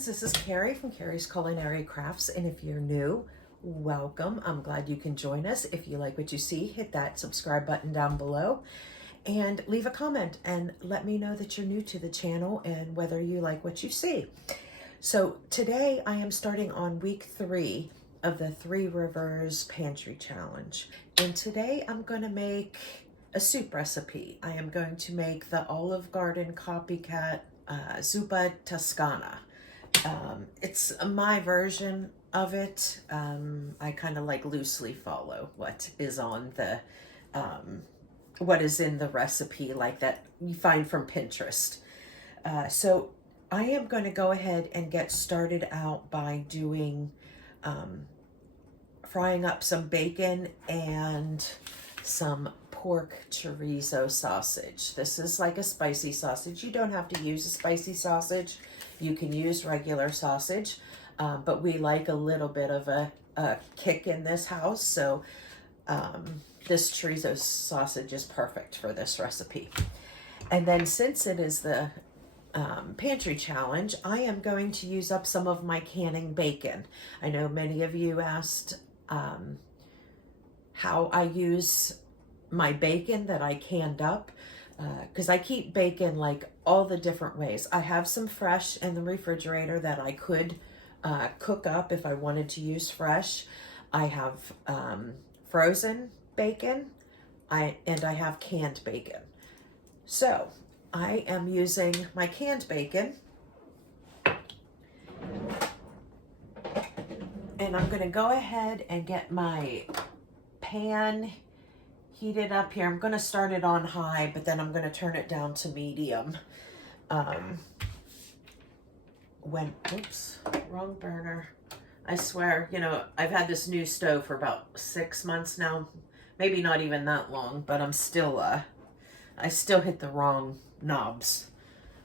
friends, this is Carrie from Carrie's Culinary Crafts, and if you're new, welcome. I'm glad you can join us. If you like what you see, hit that subscribe button down below and leave a comment and let me know that you're new to the channel and whether you like what you see. So today I am starting on week 3 of the ThreeRivers Pantry Challenge, and today I'm going to make a soup recipe. I am going to make the Olive Garden copycat zuppa Toscana. It's my version of it. I kind of like loosely follow what is on the what is in the recipe, like that you find from Pinterest. So I am going to go ahead and get started out by doing frying up some bacon and some pork chorizo sausage. This is like a spicy sausage. You don't have to use a spicy sausage. You can use regular sausage, but we like a little bit of a kick in this house, so this chorizo sausage is perfect for this recipe. And then since it is the pantry challenge, I am going to use up some of my canning bacon. I know many of you asked how I use my bacon that I canned up, because I keep bacon like all the different ways. I have some fresh in the refrigerator that I could cook up if I wanted to use fresh. I have frozen bacon, and I have canned bacon. So I am using my canned bacon, and I'm going to go ahead and get my pan heated up here. I'm going to start it on high, but then I'm going to turn it down to medium. Oops, wrong burner. I swear, you know, I've had this new stove for about 6 months now. Maybe not even that long, but I'm still, I still hit the wrong knobs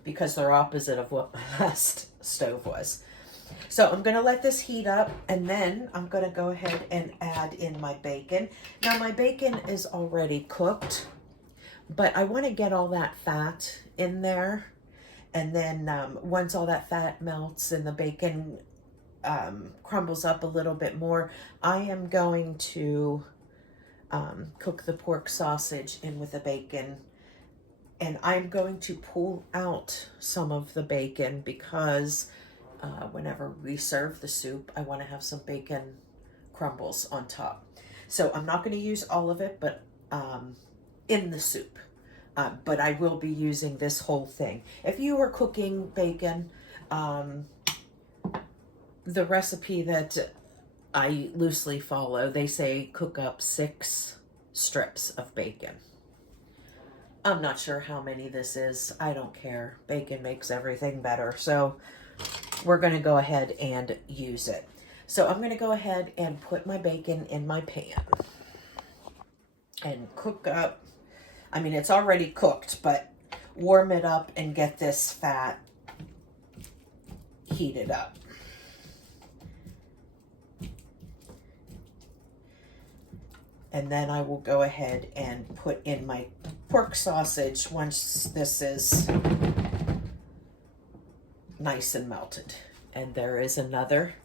because they're opposite of what my last stove was. So I'm going to let this heat up, and then I'm going to go ahead and add in my bacon. Now my bacon is already cooked, but I want to get all that fat in there. And then once all that fat melts and the bacon crumbles up a little bit more, I am going to cook the pork sausage in with the bacon. And I'm going to pull out some of the bacon because whenever we serve the soup, I want to have some bacon crumbles on top. So I'm not going to use all of it, but in the soup. But I will be using this whole thing. If you were cooking bacon, the recipe that I loosely follow, they say cook up 6 strips of bacon. I'm not sure how many this is. I don't care. Bacon makes everything better. So we're going to go ahead and use it. So I'm going to go ahead and put my bacon in my pan and cook up. I mean, it's already cooked, but warm it up and get this fat heated up. And then I will go ahead and put in my pork sausage once this is nice and melted. And there is another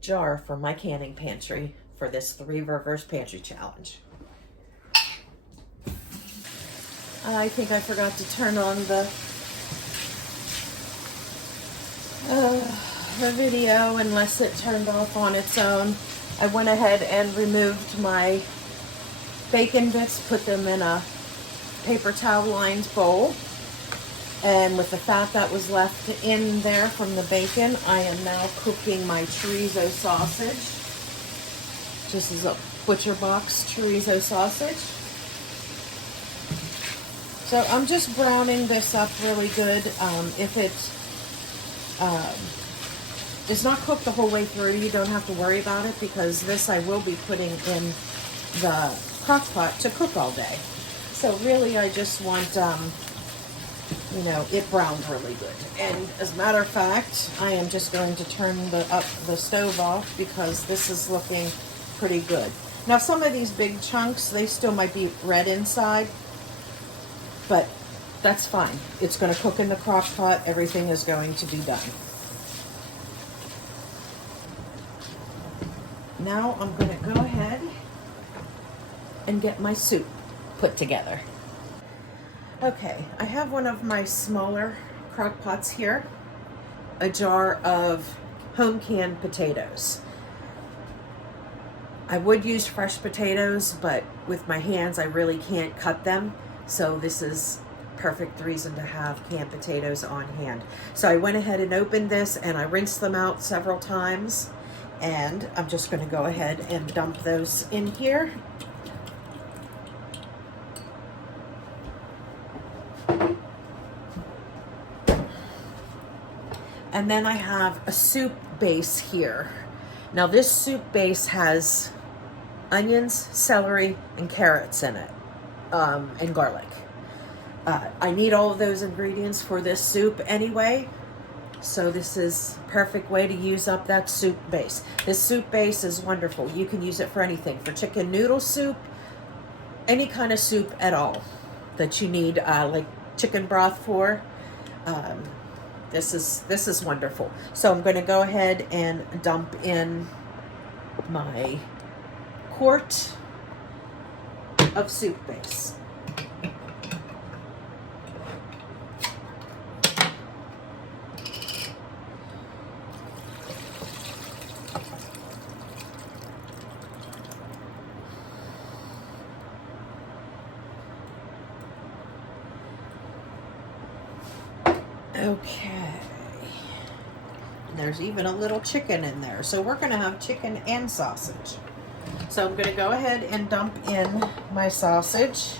jar from my canning pantry for this ThreeRivers Pantry Challenge. I think I forgot to turn on the video unless it turned off on its own. I went ahead and removed my bacon bits, put them in a paper towel lined bowl. And with the fat that was left in there from the bacon, I am now cooking my chorizo sausage. This is a butcher box chorizo sausage. So I'm just browning this up really good. If it's not cooked the whole way through, you don't have to worry about it, because this I will be putting in the crock pot to cook all day. So really I just want, you know, it browned really good. And as a matter of fact, I am just going to turn the stove off because this is looking pretty good. Now some of these big chunks, they still might be red inside, but that's fine. It's going to cook in the crock pot. Everything is going to be done. Now I'm going to go ahead and get my soup put together. Okay, I have one of my smaller crock pots here, a jar of home canned potatoes. I would use fresh potatoes, but with my hands I really can't cut them, so this is perfect reason to have canned potatoes on hand. So I went ahead and opened this and I rinsed them out several times, and I'm just going to go ahead and dump those in here. And then I have a soup base here. Now this soup base has onions, celery, and carrots in it, and garlic. I need all of those ingredients for this soup anyway, so this is a perfect way to use up that soup base. This soup base is wonderful. You can use it for anything, for chicken noodle soup, any kind of soup at all that you need, like chicken broth for. This is wonderful. So I'm going to go ahead and dump in my quart of soup base. Okay, there's even a little chicken in there, so we're going to have chicken and sausage. So I'm going to go ahead and dump in my sausage.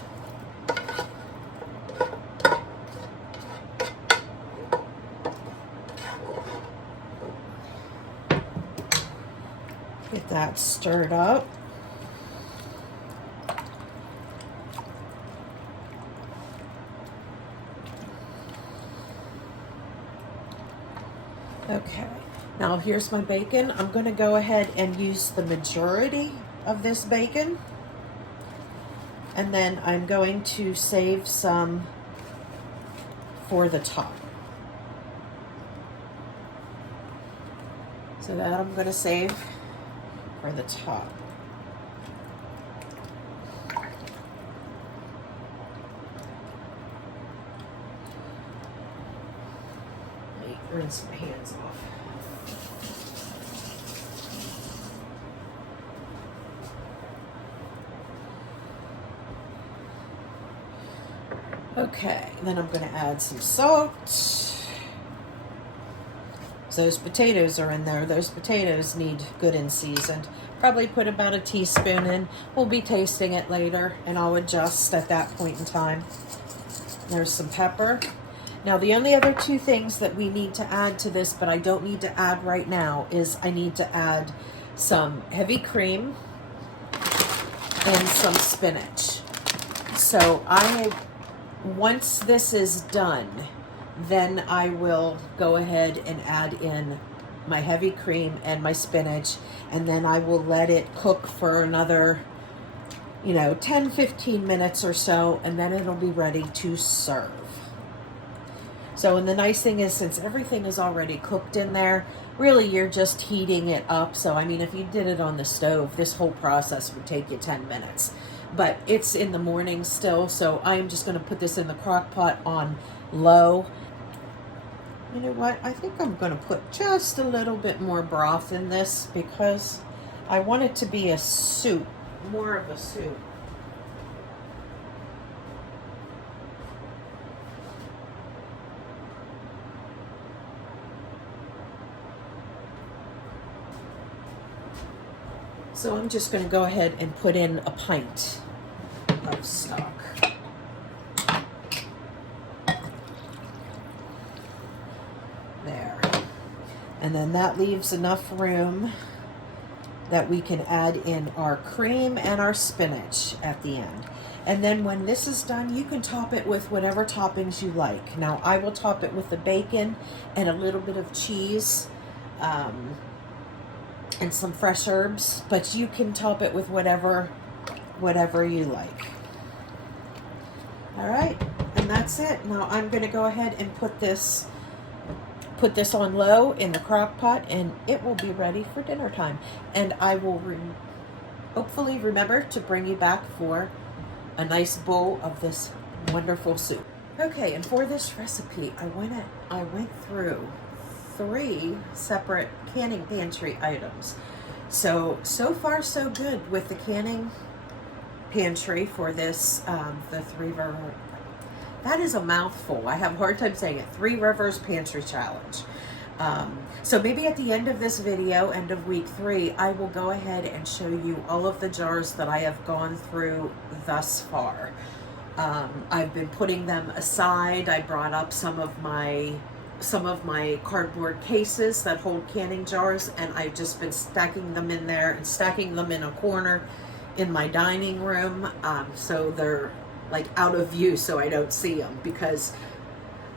Get that stirred up. Okay, now here's my bacon. I'm going to go ahead and use the majority of this bacon, and then I'm going to save some for the top. So that I'm going to save for the top. Rinse my hands off. Okay, then I'm going to add some salt. So those potatoes are in there. Those potatoes need good and seasoned. Probably put about a teaspoon in. We'll be tasting it later, and I'll adjust at that point in time. There's some pepper. Now, the only other two things that we need to add to this, but I don't need to add right now, is I need to add some heavy cream and some spinach. So once this is done, then I will go ahead and add in my heavy cream and my spinach, and then I will let it cook for another, 10-15 minutes or so, and then it'll be ready to serve. So, and the nice thing is, since everything is already cooked in there, really you're just heating it up. So, I mean, if you did it on the stove, this whole process would take you 10 minutes. But it's in the morning still, so I'm just going to put this in the crock pot on low. You know what? I think I'm going to put just a little bit more broth in this because I want it to be a soup, more of a soup. So I'm just going to go ahead and put in a pint of stock. There. And then that leaves enough room that we can add in our cream and our spinach at the end. And then when this is done, you can top it with whatever toppings you like. Now, I will top it with the bacon and a little bit of cheese. And some fresh herbs, but you can top it with whatever you like. All right, and And that's it. Now I'm going to go ahead and put this on low in the crock pot, and it will be ready for dinner time. And I will hopefully remember to bring you back for a nice bowl of this wonderful soup. Okay, and for this recipe, I went through 3 separate canning pantry items. So far so good with the canning pantry for this, the ThreeRivers. That is a mouthful. I have a hard time saying it. ThreeRivers Pantry Challenge. So maybe at the end of this video, end of week 3, I will go ahead and show you all of the jars that I have gone through thus far. I've been putting them aside. I brought up some of my cardboard cases that hold canning jars, and I've just been stacking them in there and stacking them in a corner in my dining room, so they're like out of view so I don't see them, because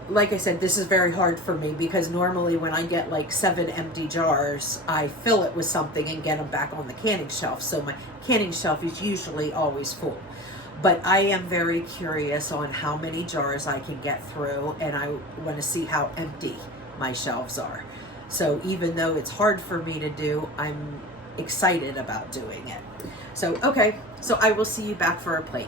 like I said, this is very hard for me, because normally when I get like 7 empty jars, I fill it with something and get them back on the canning shelf. So my canning shelf is usually always full. But I am very curious on how many jars I can get through, and I want to see how empty my shelves are. So even though it's hard for me to do, I'm excited about doing it. So, okay, so I will see you back for a plate.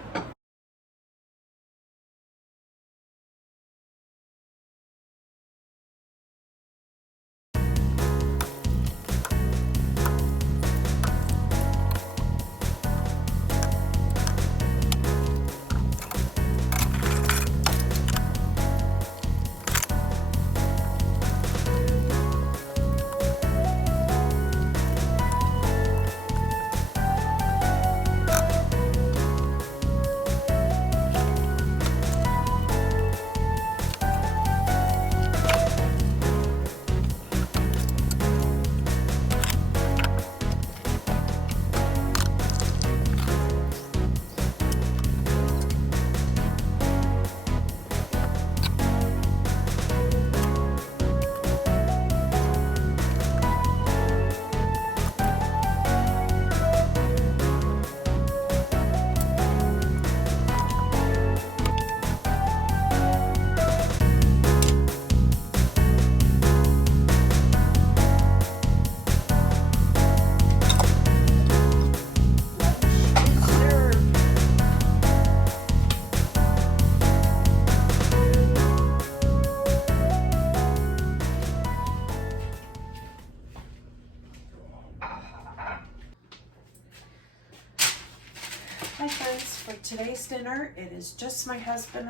Hi friends, for today's dinner, it is just my husband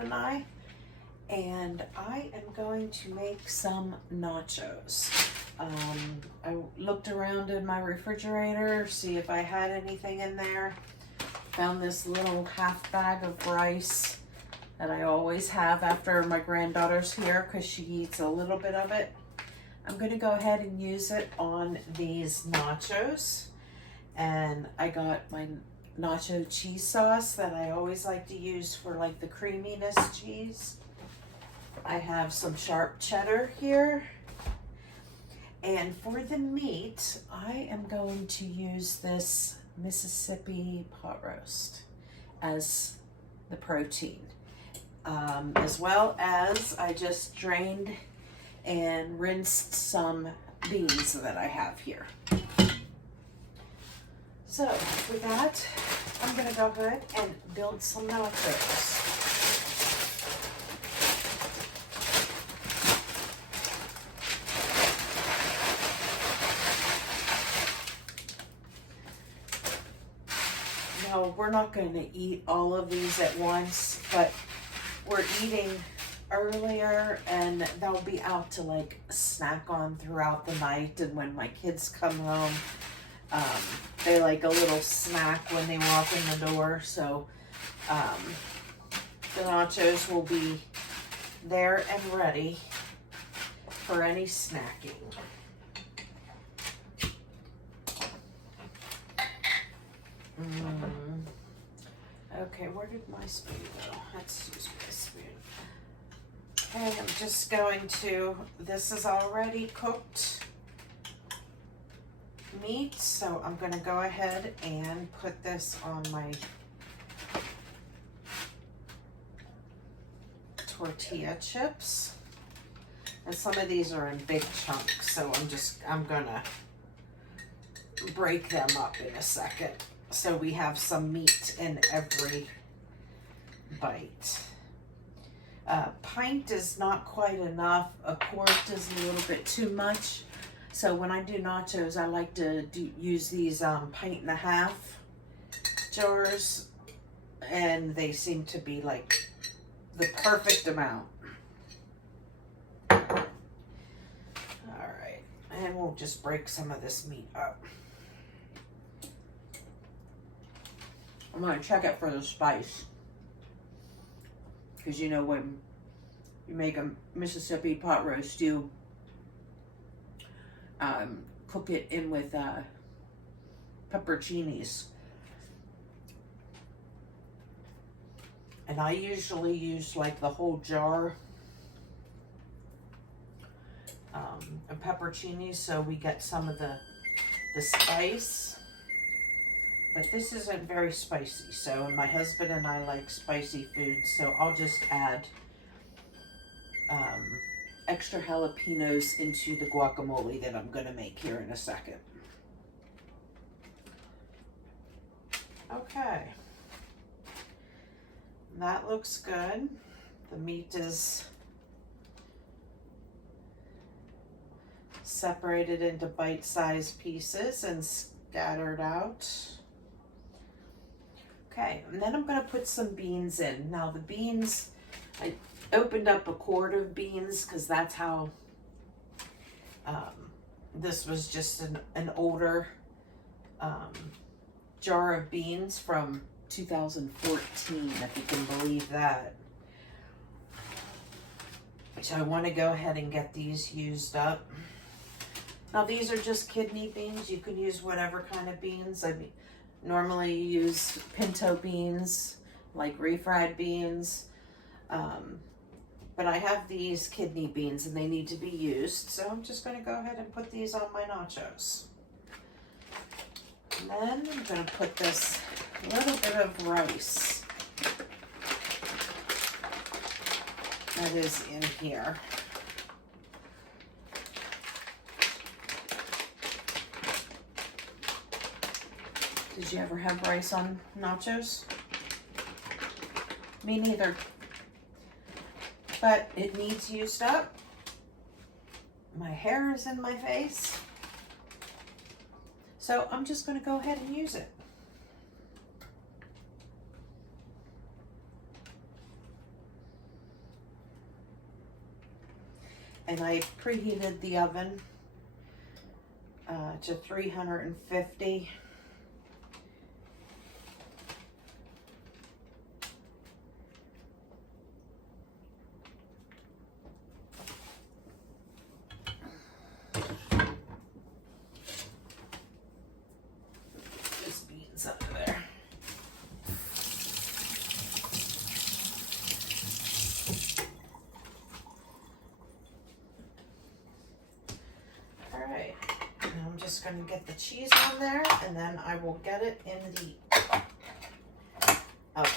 and I am going to make some nachos. I looked around in my refrigerator, see if I had anything in there. Found this little half bag of rice that I always have after my granddaughter's here because she eats a little bit of it. I'm going to go ahead and use it on these nachos. And I got my nacho cheese sauce that I always like to use for like the creaminess cheese. I have some sharp cheddar here. And for the meat, I am going to use this Mississippi pot roast as the protein. As well as I just drained and rinsed some beans that I have here. So for that, I'm going to go ahead and build some nachos. Now, we're not going to eat all of these at once, but we're eating earlier and they'll be out to like snack on throughout the night. And when my kids come home, they like a little snack when they walk in the door. So the nachos will be there and ready for any snacking. Okay, where did my spoon go? Let's use my spoon. Okay, I'm just going to, this is already cooked meat, so I'm going to go ahead and put this on my tortilla chips. And some of these are in big chunks, so I'm gonna break them up in a second. So we have some meat in every bite. Pint is not quite enough. A quart is a little bit too much. So when I do nachos, I like to use these 1.5 jars, and they seem to be like the perfect amount. All right, and we'll just break some of this meat up. I'm gonna check it for the spice, because you know when you make a Mississippi pot roast, you cook it in with pepperoncinis. And I usually use like the whole jar of pepperoncinis, so we get some of the spice. But this isn't very spicy, so my husband and I like spicy food, so I'll just add extra jalapenos into the guacamole that I'm going to make here in a second. Okay. That looks good. The meat is separated into bite-sized pieces and scattered out. Okay, and then I'm going to put some beans in. Now the beans, I opened up a quart of beans because that's how, this was just an older jar of beans from 2014, if you can believe that. So I want to go ahead and get these used up. Now these are just kidney beans. You can use whatever kind of beans. I normally use pinto beans, like refried beans. But I have these kidney beans and they need to be used. So I'm just going to go ahead and put these on my nachos. And then I'm going to put this little bit of rice that is in here. Did you ever have rice on nachos? Me neither. But it needs used up. My hair is in my face. So I'm just going to go ahead and use it. And I preheated the oven to 350. Under there. All right, now I'm just going to get the cheese on there, and then I will get it in the oven.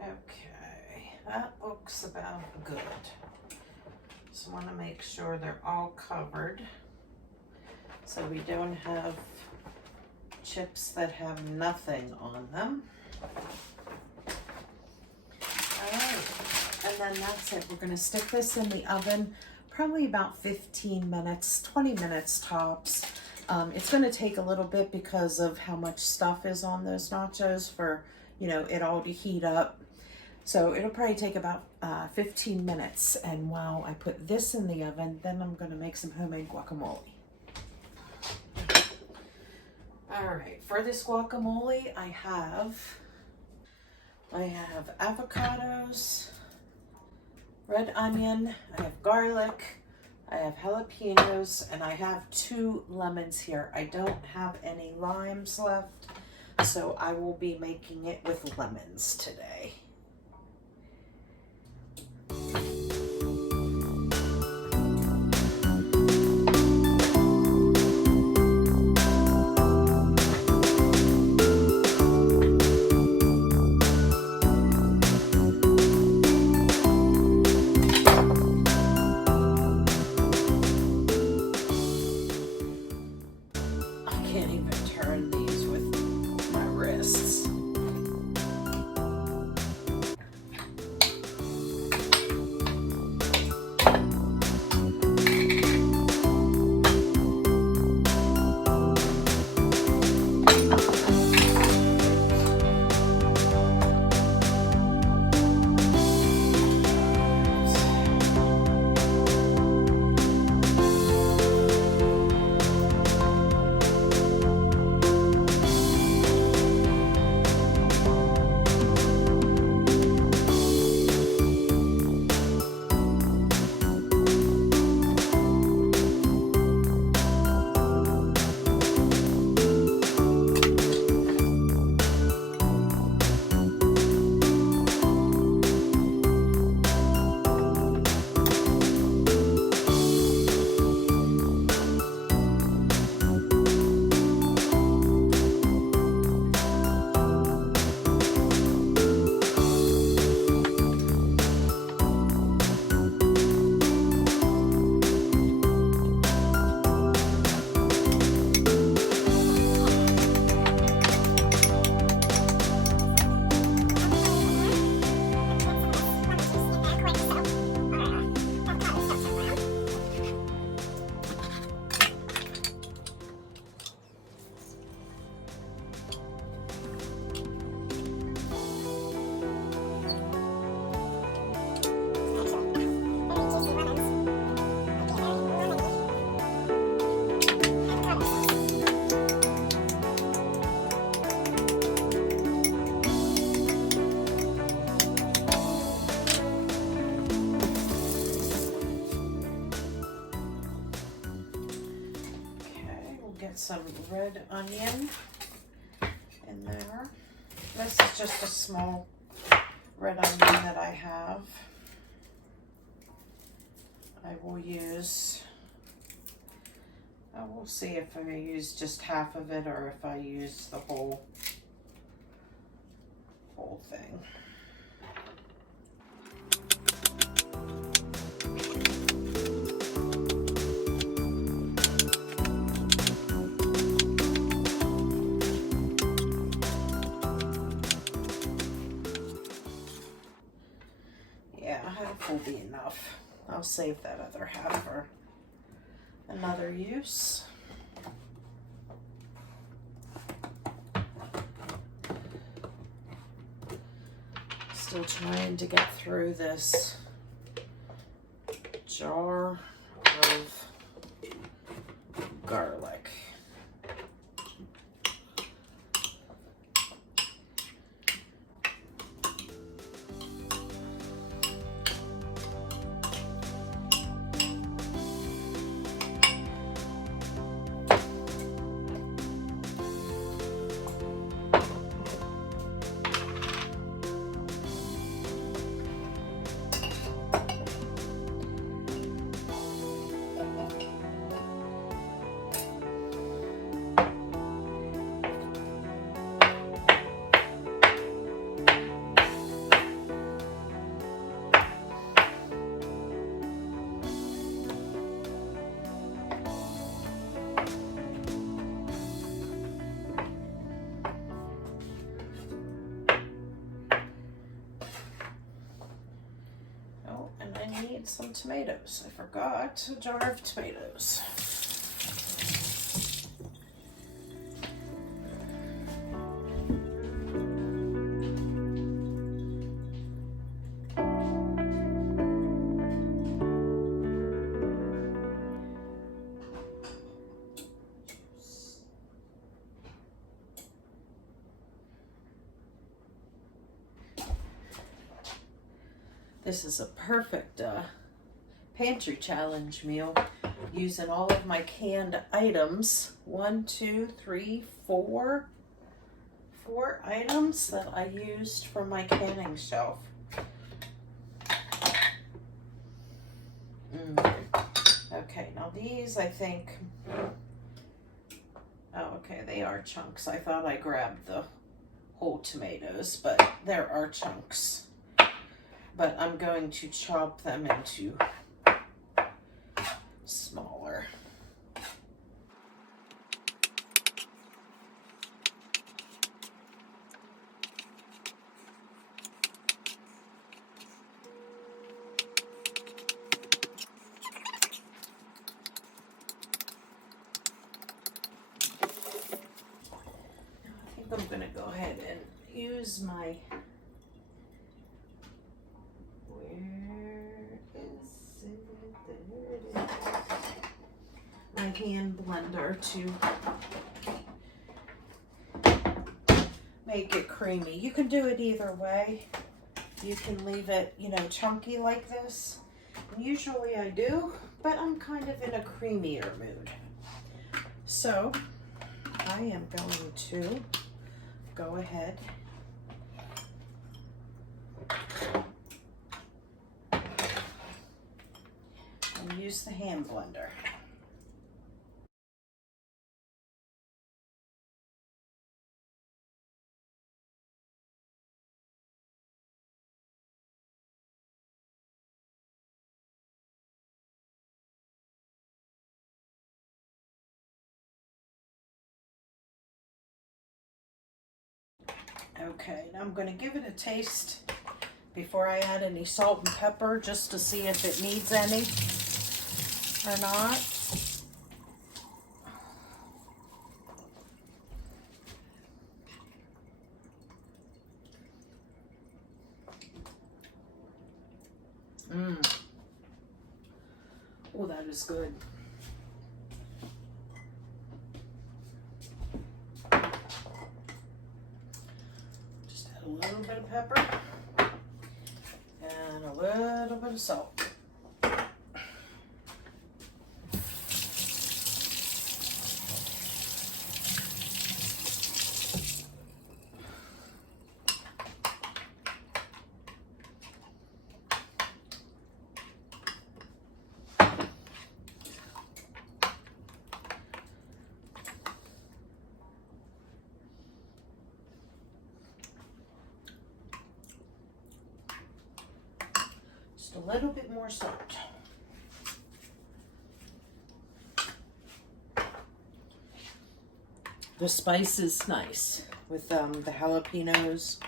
Okay, that looks about good. Just want to make sure they're all covered so we don't have chips that have nothing on them. All right, and then that's it. We're going to stick this in the oven probably about 15 minutes, 20 minutes tops. It's going to take a little bit because of how much stuff is on those nachos for, you know, it all to heat up. So it'll probably take about 15 minutes. And while I put this in the oven, then I'm going to make some homemade guacamole. All right, for this guacamole, I have avocados, red onion, I have garlic, I have jalapenos, and I have 2 lemons here. I don't have any limes left, so I will be making it with lemons today. get some red onion in there. This is just a small red onion that I have. I will see if I use just half of it or if I use the whole thing. Yeah, half will be enough. I'll save that other half for another use. Still trying to get through this jar of garlic. Some tomatoes. I forgot a jar of tomatoes. This is a perfect pantry challenge meal using all of my canned items. 1, 2, 3, 4 items that I used from my canning shelf. Okay, now these I think, oh okay, they are chunks. I thought I grabbed the whole tomatoes, but there are chunks. But I'm going to chop them into smaller. I think I'm gonna go ahead and use my, my hand blender to make it creamy. You can do it either way. You can leave it, you know, chunky like this. Usually I do, but I'm kind of in a creamier mood. So I am going to go ahead and use the hand blender. Okay, now I'm going to give it a taste before I add any salt and pepper, just to see if it needs any or not. Oh, that is good. Just add a little bit of pepper and a little bit of salt. Just a little bit more salt. The spice is nice with the jalapenos.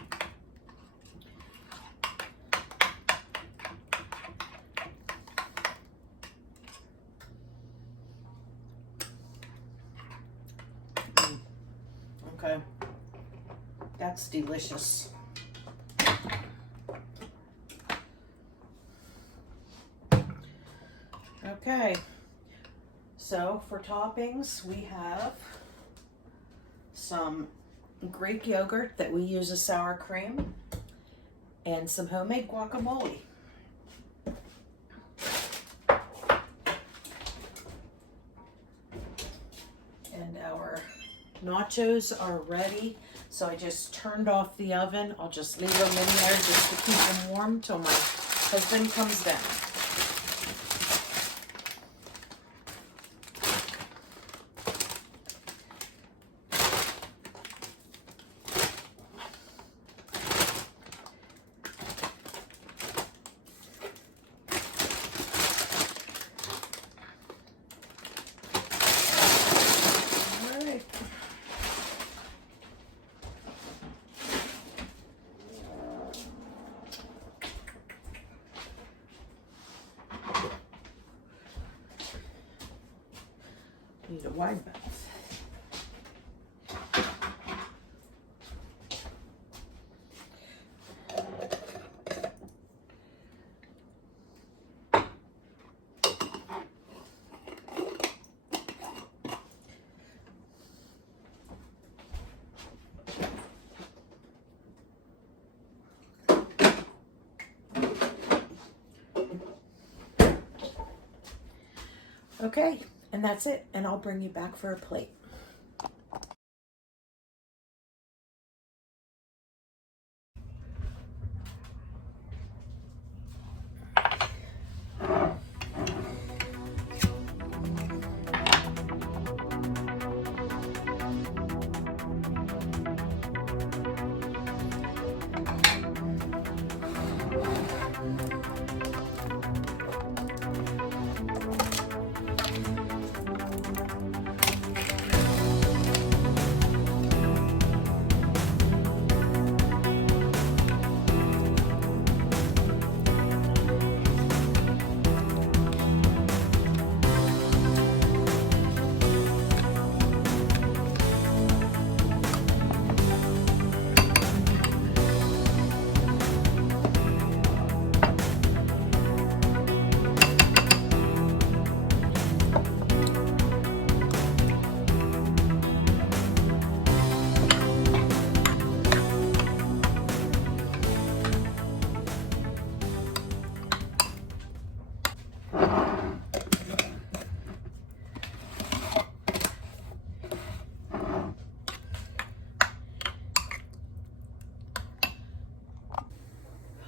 Okay, that's delicious. Okay, so for toppings, we have some Greek yogurt that we use as sour cream and some homemade guacamole. And our nachos are ready. So I just turned off the oven. I'll just leave them in there just to keep them warm till my husband comes down. Need a wide mouth. Okay, and that's it, and I'll bring you back for a plate.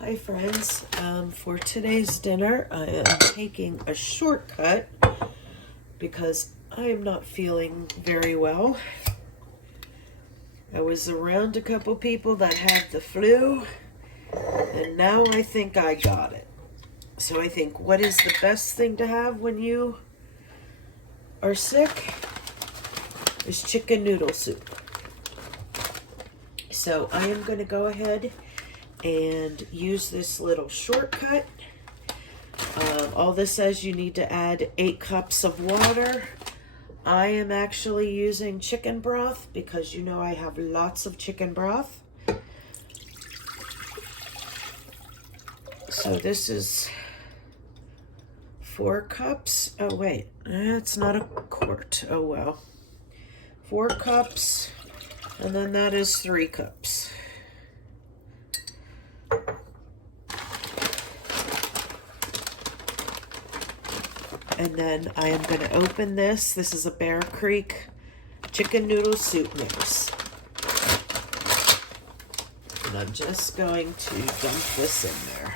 Hi friends, for today's dinner I am taking a shortcut because I am not feeling very well. I was around a couple people that had the flu and now I think I got it. So I think, what is the best thing to have when you are sick? Is chicken noodle soup. So I am going to go ahead and use this little shortcut. All this says you need to add 8 cups of water. I am actually using chicken broth because you know I have lots of chicken broth. So this is 4 cups. Oh wait, that's not a quart. Oh well. 4 cups, and then that is 3 cups. And then I am going to open this. This is a Bear Creek chicken noodle soup mix. And I'm just going to dump this in there.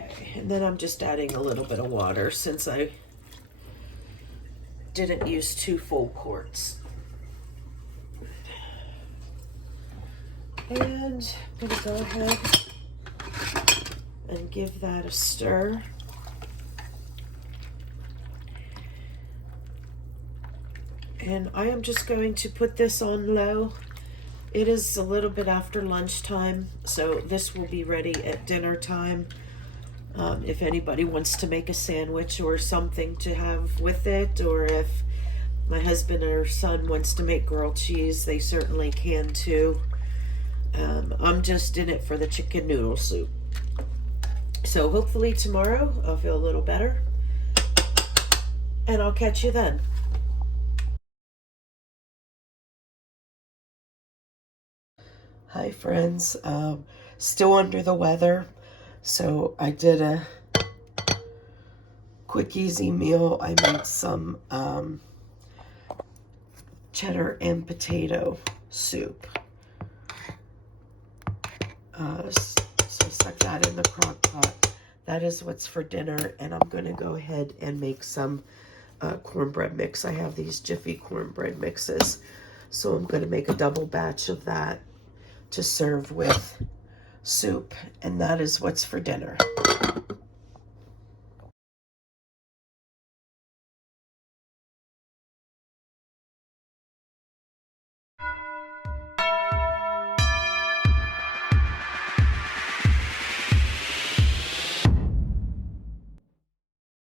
Okay, and then I'm just adding a little bit of water since I didn't use 2 full quarts. And I'm gonna go ahead and give that a stir. And I am just going to put this on low. It is a little bit after lunchtime, so this will be ready at dinner time. If anybody wants to make a sandwich or something to have with it, or if my husband or son wants to make grilled cheese, they certainly can too. I'm just in it for the chicken noodle soup. So hopefully tomorrow I'll feel a little better, and I'll catch you then. Hi friends, still under the weather, so I did a quick easy meal. I made some cheddar and potato soup. So stuck that in the crock pot. That is what's for dinner, and I'm going to go ahead and make some cornbread mix. I have these Jiffy cornbread mixes, so I'm going to make a double batch of that to serve with soup, and that is what's for dinner.